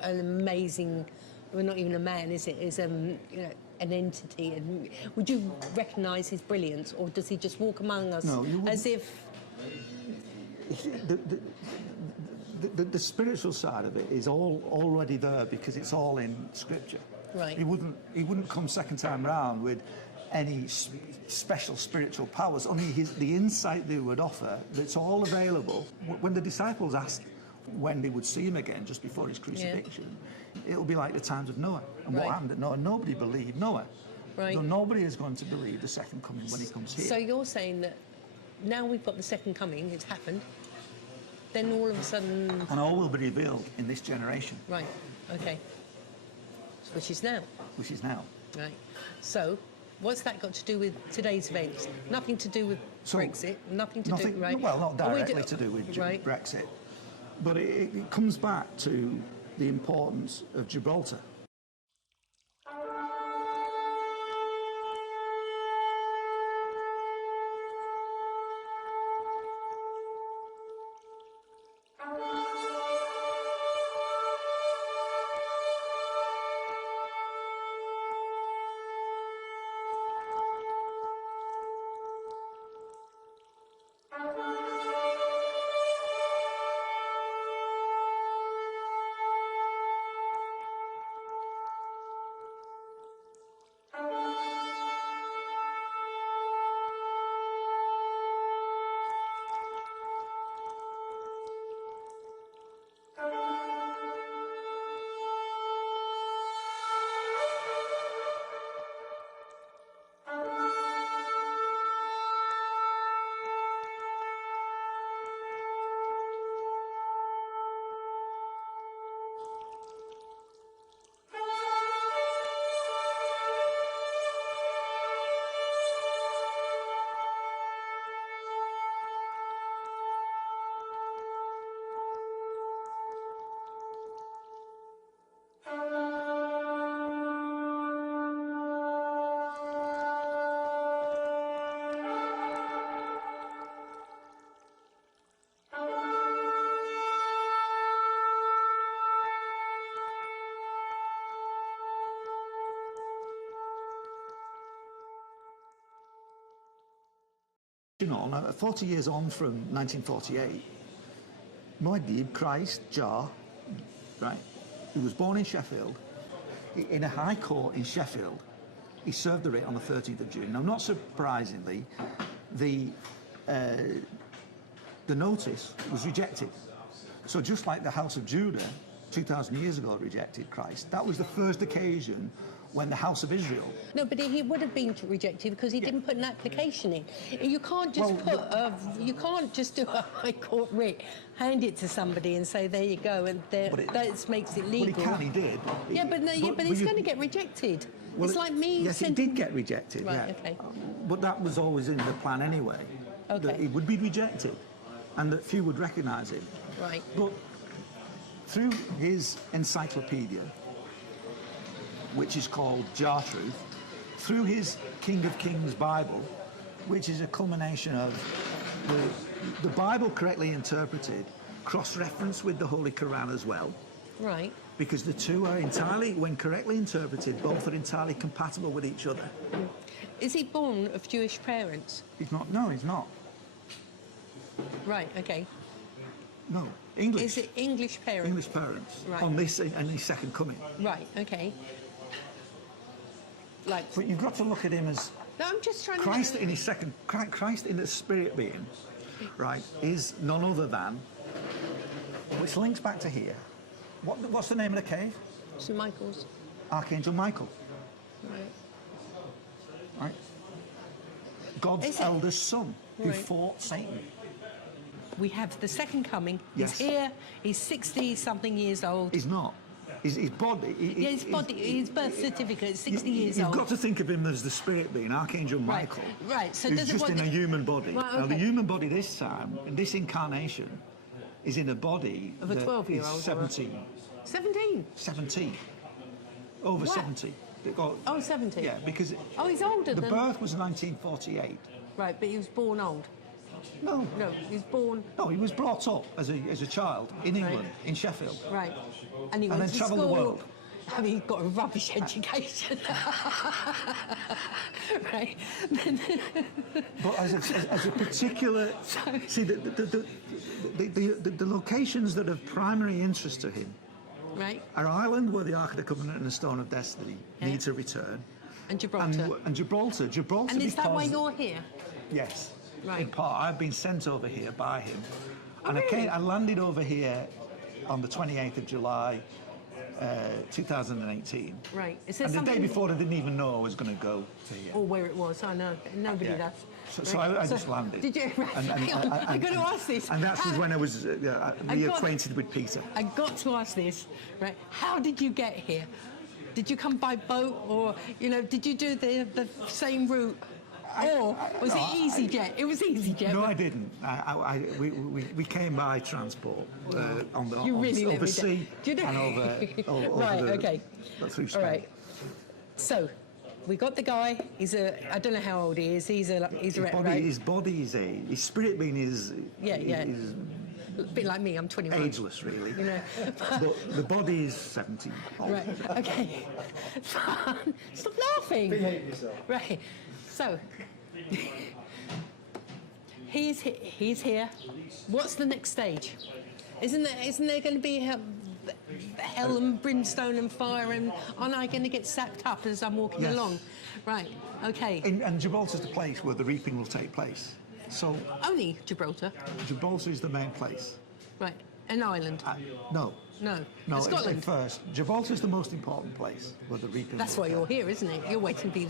amazing, well, not even a man, is it? Is an entity, and would you recognise his brilliance, or does he just walk among us No, you as if? the spiritual side of it is already there because it's all in Scripture. Right. He wouldn't come second time round with any special spiritual powers, only the insight they would offer. That's all available. When the disciples asked when they would see him again just before his crucifixion, it'll be like the times of Noah. And what happened at Noah? Nobody believed Noah. Right. So nobody is going to believe the second coming when he comes here. So you're saying that now we've got the second coming, it's happened, then all of a sudden... And all will be revealed in this generation. Right, okay. Which is now. Which is now. Right. So, what's that got to do with today's events? Nothing to do with Brexit, nothing to do... Right. Well, not directly to do with Brexit. But it comes back to the importance of Gibraltar. You know, now, 40 years on from 1948, Muad'Dib, Christ, Jah, right, who was born in Sheffield, in a high court in Sheffield, he served the writ on the 13th of June. Now, not surprisingly, the notice was rejected. So just like the House of Judah 2,000 years ago rejected Christ, that was the first occasion when the House of Israel... No, but he would have been rejected because he didn't put an application in. You can't just you can't just do a High Court writ, hand it to somebody and say, there you go, and that makes it legal. Well, he did. But he's going to get rejected. Well, it's like me Yes, it did get rejected, Right, okay. But that was always in the plan anyway, that it would be rejected and that few would recognise it. Right. But through his encyclopedia, which is called Jar Truth, through his King of Kings Bible, which is a culmination of the Bible correctly interpreted, cross-referenced with the Holy Quran as well. Right. Because the two are entirely, when correctly interpreted, both are entirely compatible with each other. Is he born of Jewish parents? He's not. No, he's not. Right, okay. No, English. Is it English parents? English parents. Right. On this and his second coming. Right, okay. Like... But you've got to look at him as... No, I'm just trying Christ to... in his second... Christ in the spirit being, right, is none other than... Which links back to here. What's the name of the cave? St. Michael's. Archangel Michael. Right. Right? God's eldest son, who fought Satan. We have the second coming. Yes. He's here. He's 60-something years old. He's not. His body... his birth certificate is 60 years old. You've got to think of him as the spirit being, Archangel Michael. Right. So who's just in a human body. Right, okay. Now, the human body this time, in this incarnation, is in a body of a 12-year-old. 17. 17? 17. Over 70. Oh, 70? Yeah, because... Oh, he's older the than... birth was 1948. Right, but he was born old. No. No, he was born... No, he was brought up as a child in England, in Sheffield. Right. And he And went then to travelled the school. world. I mean, he's got a rubbish education. Right. But as a particular, see the locations that are of primary interest to him Right. are Ireland, where the Ark of the Covenant and the Stone of Destiny need to return, And Gibraltar. and Gibraltar. Gibraltar. And is that why because- you're here? Yes. Right. In part, I've been sent over here by him, and really? I landed over here on the 28th of July, 2018. Right. Is there And the day something- before, I didn't even know I was going to go to here. Or where it was, I know. Nobody Yeah. does. So I just landed. Did you? Right. And- Hang on, I've got to ask this. And that was when I was reacquainted with Peter. I got to ask this, right? How did you get here? Did you come by boat, or did you do the same route, or was it EasyJet? It was EasyJet. No, but- I didn't. We came by transport on the You really let over me sea do you know? and over Right, the, okay. through All Spain. right. So, we got the guy. I don't know how old he is. He's a His body is his spirit being is Yeah. is a bit like me. I'm 21. ageless, really. But, But the body is 70. right. Okay. Stop laughing. Behave yourself. Right. So, he's here. What's the next stage? Isn't there going to be hell and brimstone and fire, and aren't I going to get sapped up as I'm walking Yes. along? Right. Okay. And Gibraltar's the place where the reaping will take place. So Only Gibraltar. Gibraltar is the main place. Right. An island. No. No. No, Scotland. first. Gibraltar is the most important place where the reaping. That's will why you're here, isn't it? You're waiting for you,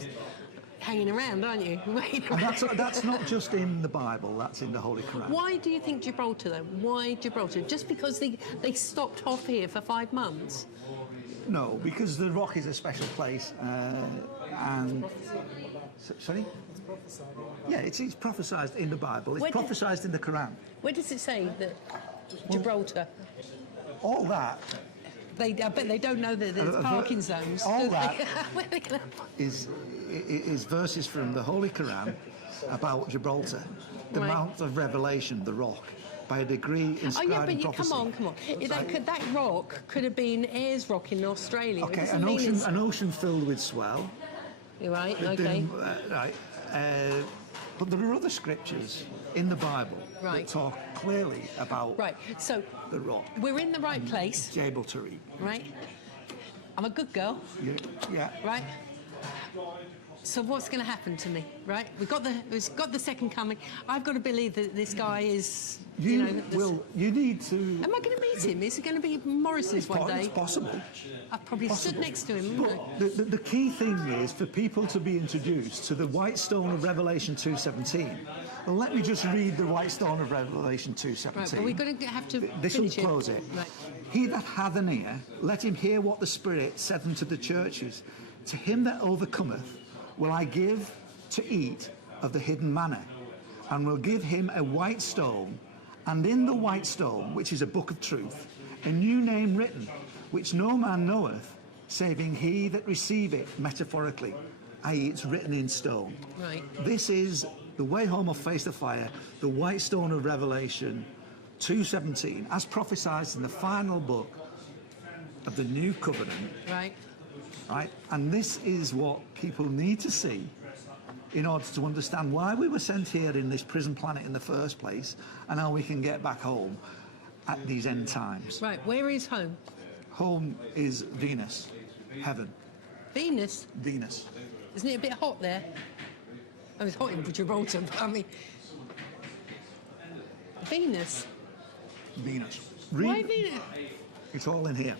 hanging around, aren't you? Waiting And around. that's not just in the Bible. That's in the Holy Quran. Why do you think Gibraltar, though? Why Gibraltar? Just because they stopped off here for 5 months? No, because the rock is a special place, and sorry. Yeah, it's prophesied in the Bible. It's Where did- prophesied in the Quran. Where does it say that Gibraltar? All that I bet they don't know that there's parking zones. all do they? that Where are they gonna- is verses from the Holy Quran about Gibraltar, the Right. Mount of Revelation, the rock, by a degree Oh inscribed yeah, but in prophecy. come on. That rock could have been Ayers Rock in Australia. It Okay, doesn't an mean ocean, it's- an ocean filled with swell. You're right. It Okay. didn't- right. But there are other scriptures in the Bible Right. that talk clearly about Right. So the rock. we're in the right place, It's able to reap. right? I'm a good girl, Yeah. right? So what's going to happen to me, right? We've got the second coming. I've got to believe that this guy is. You this- will. You need to. Am I going to meet him? Is it going to be Morrison's one day? It's possible. I've probably stood Possible. next to him. Wouldn't I? But the key thing is for people to be introduced to the white stone of Revelation 2:17. Well, let me just read the white stone of Revelation 2:17. Right, but we're going to have to This will finish it. close it. Right. He that hath an ear, let him hear what the Spirit saith unto the churches. To him that overcometh will I give to eat of the hidden manna, and will give him a white stone, and in the white stone, which is a book of truth, a new name written, which no man knoweth, saving he that receive it metaphorically, i.e. it's written in stone. Right. This is the way home of Face the Fire, the white stone of Revelation 2:17, as prophesied in the final book of the New Covenant, Right. right? And this is what people need to see in order to understand why we were sent here in this prison planet in the first place, and how we can get back home at these end times. Right. Where is home? Home is Venus, heaven, Venus. Venus. Isn't it a bit hot there? Oh, it's hot in Gibraltar, but I mean... Venus? Venus. Why Read- Venus? It's all in here.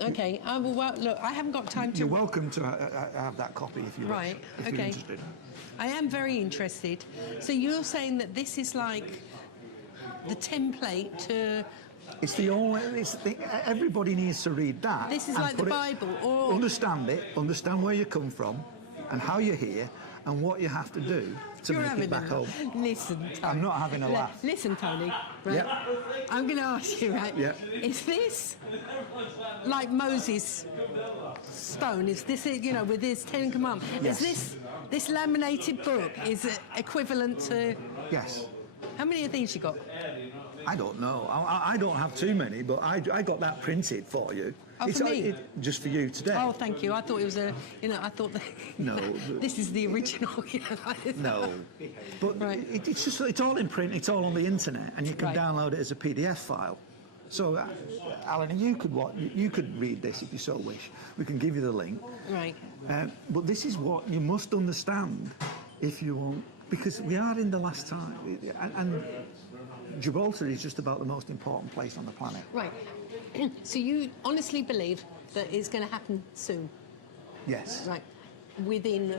Okay, well, look, I haven't got time to... You're welcome to have that copy if you wish, Right, if you're okay. interested. I am very interested. So you're saying that this is like the template to... It's the only. Everybody needs to read that. This is and like the put it- Bible, or... Understand it, understand where you come from, and how you're here, and what you have to do to You're make having it back a home. Listen, Tony. I'm not having a laugh. Listen, Tony. Right? Yeah. I'm going to ask you, right? Yeah. Is this like Moses' stone? Is this, with his 10 Commandments? Yes. Is this laminated book, is it equivalent to... Yes. How many of these you got? I don't know. I don't have too many, but I got that printed for you. Oh, for me? Just for you today. Oh, thank you. I thought it was a, I thought that... No. This is the original. No. But Right. it's all in print, it's all on the internet, and you can Right. download it as a PDF file. So, Alan, you could read this if you so wish. We can give you the link. Right. But this is what you must understand if you want, because we are in the last time, and Gibraltar is just about the most important place on the planet. Right. So you honestly believe that it's going to happen soon? Yes. Right. Within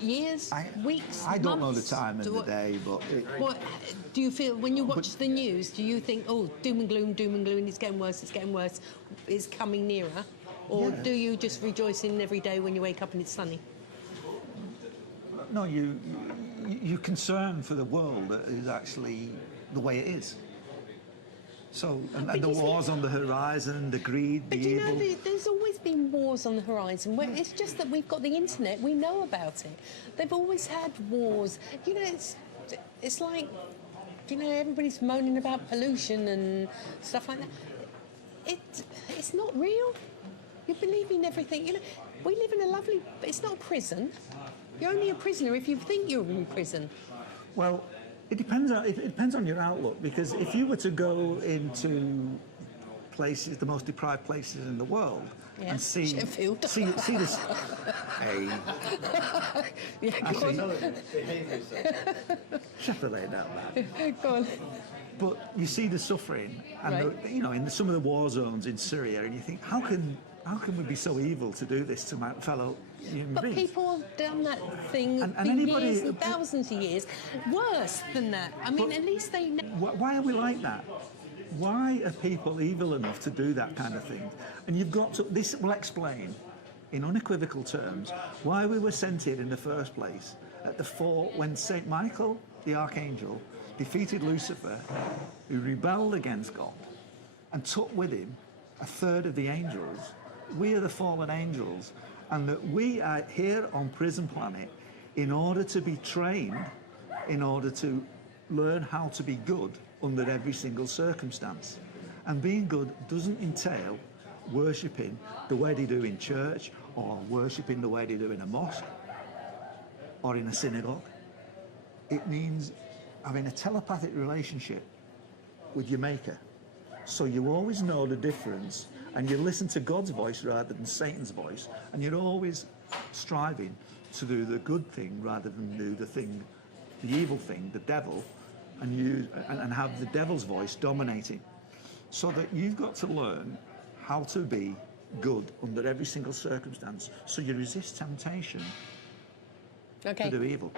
years, weeks, I don't know the months? time of the day, but... What do you feel when you watch the news? Do you think, oh, doom and gloom, it's getting worse, it's coming nearer? Or Yeah. do you just rejoice in every day when you wake up and it's sunny? No, you're concerned for the world that is actually the way it is. So, and the wars on the horizon, the greed, the But you evil... know, there's always been wars on the horizon. It's just that we've got the internet, we know about it. They've always had wars. You know, it's like, everybody's moaning about pollution and stuff like that. It's not real. You believe in everything. You know, we live in a lovely... It's not a prison. You're only a prisoner if you think you're in prison. Well, it depends on your outlook, because if you were to go into places, the most deprived places in the world, Yeah. and see Sheffield. see this, hey, Yeah, go actually, on. Sheffield ain't that bad. Go on. But you see the suffering, and Right. in some of the war zones in Syria, and you think, how can we be so evil to do this to my fellow human But beings? people have done that thing And for anybody- years and thousands of years. Worse than that. I mean, But- at least they know. Why are we like that? Why are people evil enough to do that kind of thing? And you've got to... This will explain, in unequivocal terms, why we were sent here in the first place at the fort when St. Michael, the archangel, defeated Lucifer, who rebelled against God, and took with him a third of the angels. We are the fallen angels, and that we are here on Prison Planet in order to be trained, in order to learn how to be good under every single circumstance. And being good doesn't entail worshipping the way they do in church, or worshipping the way they do in a mosque or in a synagogue. It means having a telepathic relationship with your maker, so you always know the difference, and you listen to God's voice rather than Satan's voice, and you're always striving to do the good thing rather than do the evil thing, the devil, and have the devil's voice dominating. So that you've got to learn how to be good under every single circumstance, so you resist temptation Okay. to do evil.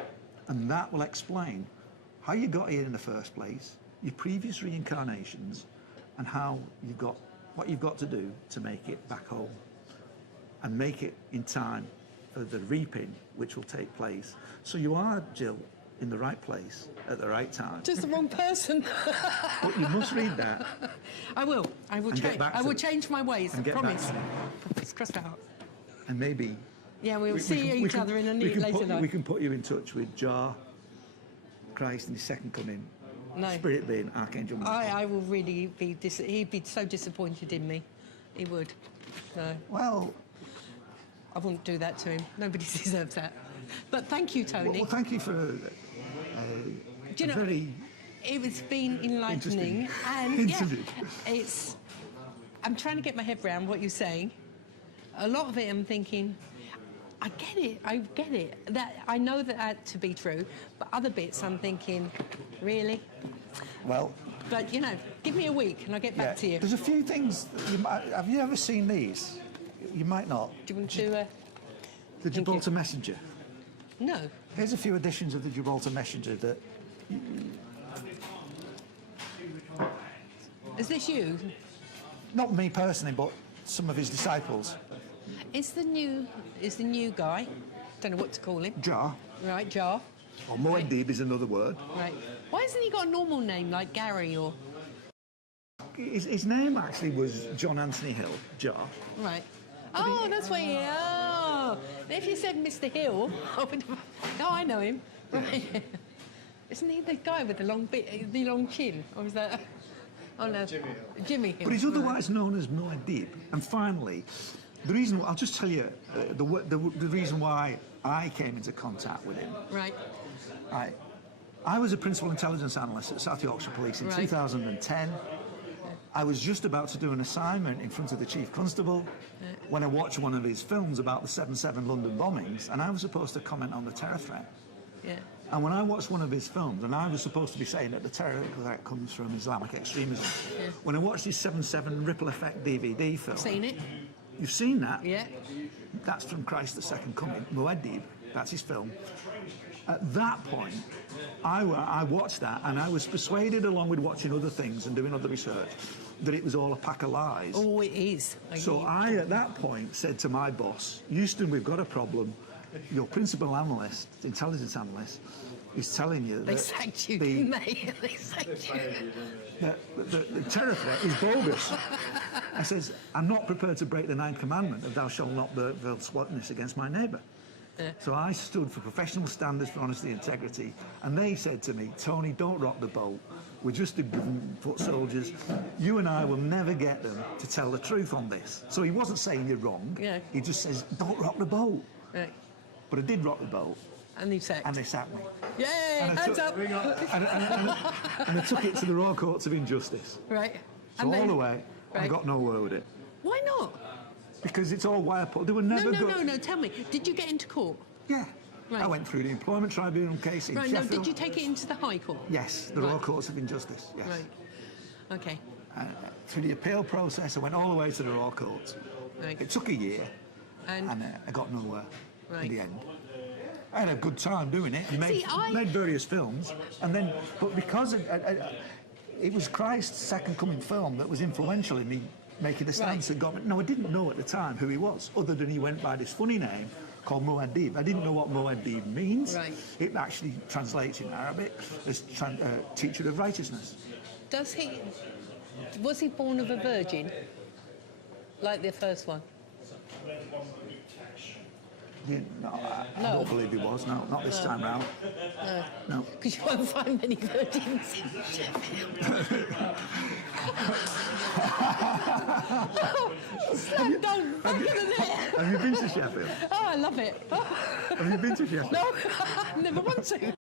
And that will explain how you got here in the first place, your previous reincarnations, and what you've got to do to make it back home, and make it in time for the reaping which will take place. So you are, Gill, in the right place at the right time. Just the wrong person. But you must read that. I will. I will And get change. back I to will it. change my ways. I And get back promise. to it. Promise. Cross my heart. And maybe Yeah, we'll we see can- each other in a we can later put- life. We can put you in touch with Jar, Christ in his second coming, No. Spirit being Archangel Michael. I will really be. He'd be so disappointed in me. He would. No, Well, I wouldn't do that to him. Nobody deserves that. But thank you, Tony. well, thank you for Do you know, very it's been enlightening, Interesting. and yeah, Interview. it's. I'm trying to get my head around what you're saying. A lot of it, I'm thinking, I get it. That I know that to be true, but other bits, I'm thinking, really. well. But give me a week and I'll get back to you. There's a few things. Have you ever seen these? You might not. Do you want to? The Gibraltar Messenger. No. Here's a few editions of the Gibraltar Messenger that. Is this you? Not me personally, but some of his disciples. Is the new guy? Don't know what to call him. Jar, Right, Jar. or Muad'Dib is another word. Right. Why hasn't he got a normal name like Gary or? His name actually was John Anthony Hill, Jar. Right. Oh, that's why. Oh, if you said Mr. Hill, I would. Oh, I know him. Right. Isn't he the guy with the long chin, or is that? Oh no, Jimmy Hill. But he's otherwise known as Muad'Dib. And finally, the reason, I'll just tell you the reason why I came into contact with him. Right. I was a principal intelligence analyst at South Yorkshire Police in 2010. I was just about to do an assignment in front of the Chief Constable when I watched one of his films about the 7/7 London bombings, and I was supposed to comment on the terror threat. Yeah. And when I watched one of his films, and I was supposed to be saying that the terror threat comes from Islamic extremism, when I watched his 7/7 Ripple Effect DVD film... Seen it? You've seen that? Yeah. That's from Christ the Second Coming, Muad'Dib, that's his film. At that point, I watched that, and I was persuaded, along with watching other things and doing other research, that it was all a pack of lies. Oh, it is. So I, at that point, said to my boss, Houston, we've got a problem. Your principal analyst, intelligence analyst, is telling you that... They sacked you, didn't they? They sacked you. The terror threat is bogus. I says, I'm not prepared to break the 9th commandment of thou shalt not bear false witness against my neighbour. So I stood for professional standards for honesty and integrity, and they said to me, Tony, don't rock the boat. We're just the foot soldiers. You and I will never get them to tell the truth on this. So he wasn't saying you're wrong. Yeah. He just says, don't rock the boat. Right. But I did rock the boat. And they sacked. And they sacked me. Yay! Hands up! And I took it to the Royal Courts of Injustice. Right. So all the way, I got nowhere with it. Why not? Because it's all wire pull. They were never good. No, tell me. Did you get into court? Yeah. Right. I went through the Employment Tribunal case in Sheffield. No, did you take it into the High Court? Yes, the Royal Courts of Injustice, yes. Right. Okay. Through the appeal process, I went all the way to the Royal Courts. Right. It took a year, And I got nowhere in the end. I had a good time doing it and made various films, and then, but because it was Christ's Second Coming film that was influential in me making a stance and got... No, I didn't know at the time who he was, other than he went by this funny name called Muad'Dib. I didn't know what Muad'Dib means. Right. It actually translates in Arabic as teacher of righteousness. Was he born of a virgin? Like the first one? Yeah, I don't believe he was. No, not this time round. No. Because you won't find many virgins in Sheffield. Slam dunk, back in the net. Have you been to Sheffield? Oh, I love it. Have you been to Sheffield? No, never want to.